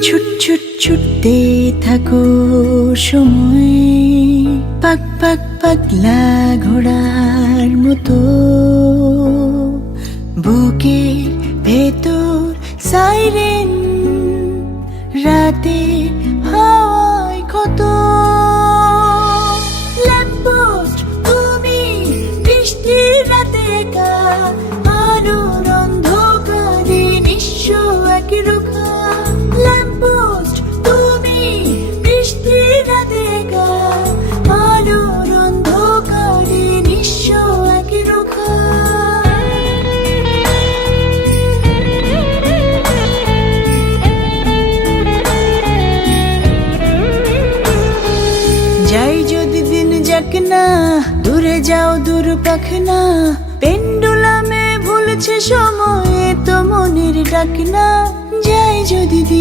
ছুট ছুট ছুটতে থাকো সময়, পাক পাক পাগলা ঘোড়ার মতো। বুকের ভেতর সাইরেন, রাতে হাওয়ায় ক্ষত। ল্যাম্পপোস্ট তুমি বৃষ্টির রাতে একা, আলোর অন্ধকারে নিঃস্ব এক রোখা। ল্যাম্পপোস্ট তুমি বৃষ্টির রাতে একা, আলোর অন্ধকারে নিঃস্ব এক রোখা। যাই যদি দিন যাক না, দূরে যাও দূর পাখ না। পেন্ডুলামে ভুলছে সময়, তো মনের ডাক না। যাই যদি দিন